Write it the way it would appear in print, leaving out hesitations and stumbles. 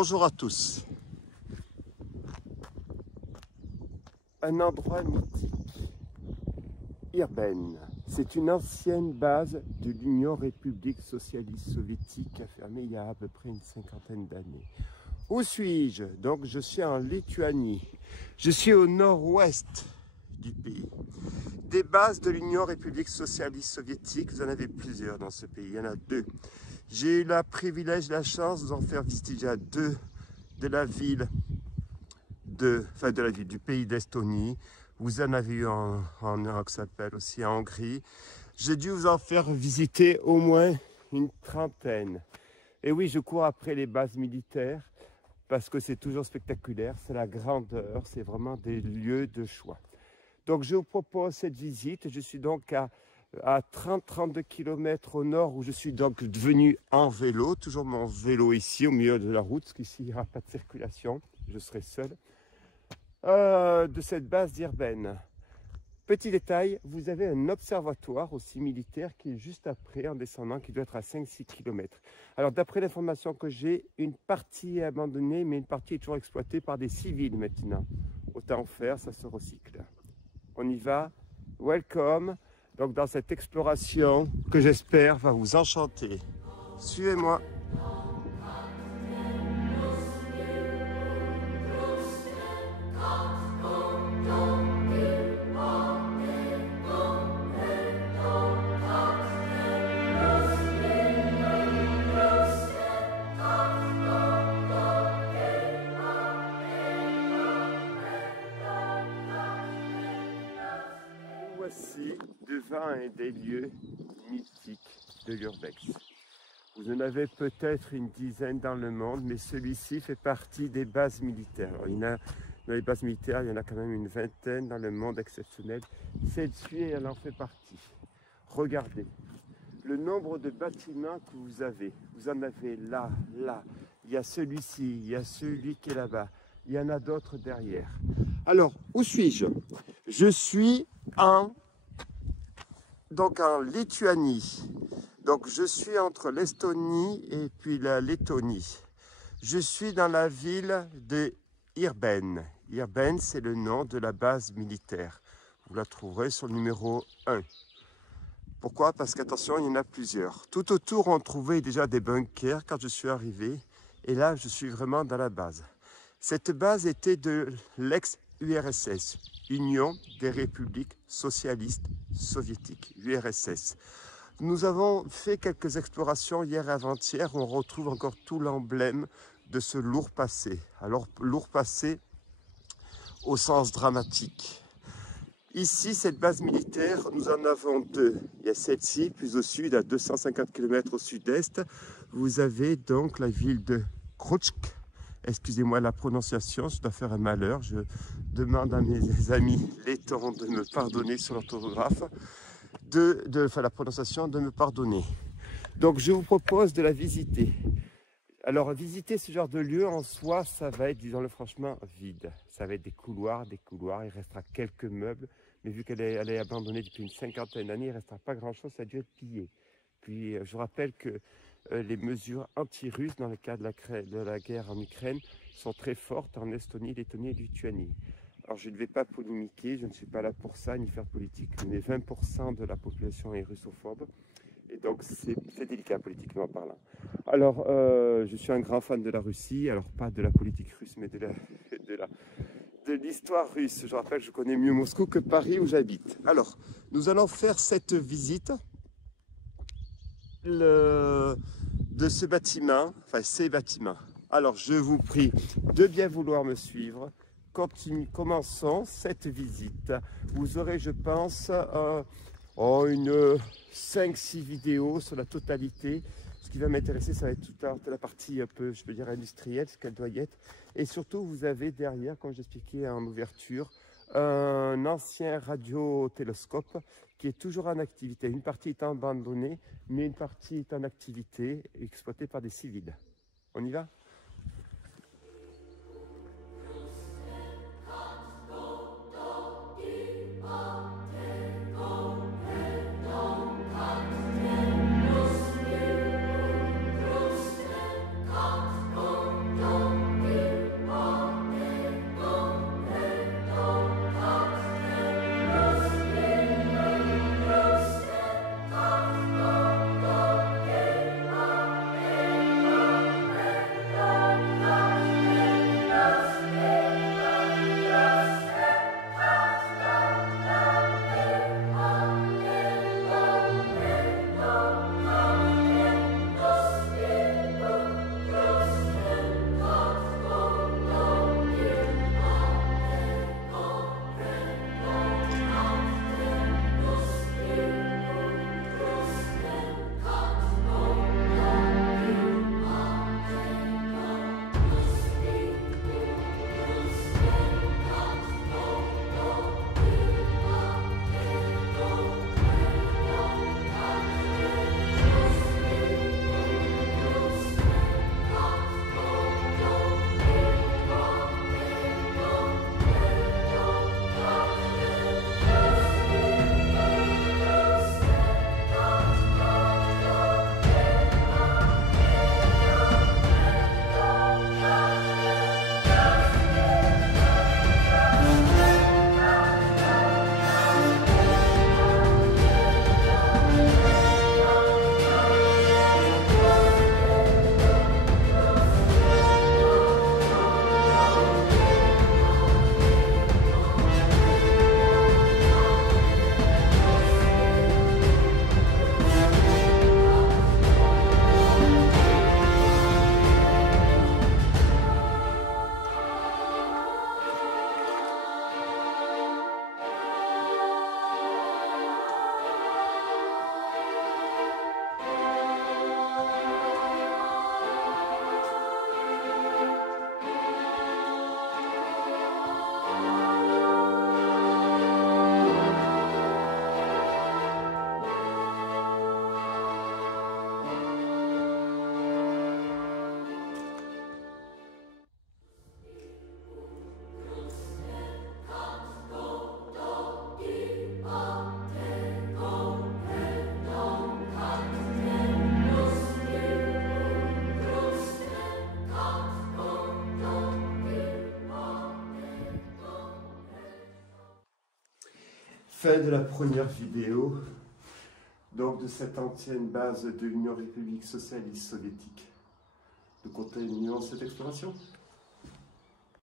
Bonjour à tous. Un endroit mythique, Irben. C'est une ancienne base de l'Union République Socialiste Soviétique, fermée il y a à peu près une cinquantaine d'années. Où suis-je? Donc je suis en Lituanie. Je suis au nord-ouest du pays. Des bases de l'Union République Socialiste Soviétique, vous en avez plusieurs dans ce pays, il y en a deux. J'ai eu le privilège, la chance de vous en faire visiter déjà deux de la ville du pays d'Estonie. Vous en avez eu en Europe, ça s'appelle aussi en Hongrie. J'ai dû vous en faire visiter au moins une trentaine. Et oui, je cours après les bases militaires parce que c'est toujours spectaculaire, c'est la grandeur, c'est vraiment des lieux de choix. Donc je vous propose cette visite. Je suis donc à 30-32 km au nord où je suis donc venu en vélo, toujours mon vélo ici au milieu de la route, parce qu'ici il n'y aura pas de circulation, je serai seul, de cette base d'Irben. Petit détail, vous avez un observatoire aussi militaire qui est juste après en descendant, qui doit être à 5-6 km. Alors d'après l'information que j'ai, une partie est abandonnée, mais une partie est toujours exploitée par des civils maintenant. Autant faire, ça se recycle. On y va, welcome, donc dans cette exploration que j'espère va vous enchanter. Suivez-moi. Voici devant un des lieux mythiques de l'Urbex. Vous en avez peut-être une dizaine dans le monde, mais celui-ci fait partie des bases militaires. Alors, dans les bases militaires, il y en a quand même une vingtaine dans le monde exceptionnel. Celle-ci, elle en fait partie. Regardez le nombre de bâtiments que vous avez. Vous en avez là, là. Il y a celui-ci, il y a celui qui est là-bas. Il y en a d'autres derrière. Alors, où suis-je? Je suis en Lituanie. Donc, je suis entre l'Estonie et puis la Lettonie. Je suis dans la ville de Irben. Irben, c'est le nom de la base militaire. Vous la trouverez sur le numéro 1. Pourquoi? Parce qu'attention, il y en a plusieurs. Tout autour, on trouvait déjà des bunkers quand je suis arrivé. Et là, je suis vraiment dans la base. Cette base était de l'ex-URSS, Union des Républiques Socialistes Soviétiques, URSS. Nous avons fait quelques explorations hier et avant-hier où on retrouve encore tout l'emblème de ce lourd passé. Alors, lourd passé au sens dramatique. Ici, cette base militaire, nous en avons deux. Il y a celle-ci, plus au sud, à 250 km au sud-est. Vous avez donc la ville de Krutsk. Excusez-moi la prononciation, je dois faire un malheur. Je demande à mes amis lettons de me pardonner sur l'orthographe, la prononciation, de me pardonner. Donc, je vous propose de la visiter. Alors, visiter ce genre de lieu en soi, ça va être, disons-le franchement, vide. Ça va être des couloirs. Il restera quelques meubles. Mais vu qu'elle est abandonnée depuis une cinquantaine d'années, il ne restera pas grand-chose, ça a dû être pillé. Puis, je rappelle que les mesures anti-russes dans le cadre de la guerre en Ukraine sont très fortes en Estonie, Lettonie et Lituanie. Alors, je ne vais pas polémiquer, je ne suis pas là pour ça, ni faire politique, mais 20% de la population est russophobe. Et donc, c'est délicat politiquement parlant. Alors, je suis un grand fan de la Russie, alors pas de la politique russe, mais de l'histoire russe. Je rappelle que je connais mieux Moscou que Paris où j'habite. Alors, nous allons faire cette visite de ce bâtiment, enfin ces bâtiments. Alors, je vous prie de bien vouloir me suivre. Commençons cette visite. Vous aurez, je pense, une 5-6 vidéos sur la totalité. Ce qui va m'intéresser, ça va être toute la partie un peu, je peux dire, industrielle, ce qu'elle doit y être. Et surtout, vous avez derrière, comme j'expliquais en ouverture, un ancien radiotélescope qui est toujours en activité. Une partie est abandonnée, mais une partie est en activité, exploitée par des civils. On y va ? Fin de la première vidéo, donc de cette ancienne base de l'Union République Socialiste Soviétique. Nous continuons cette exploration.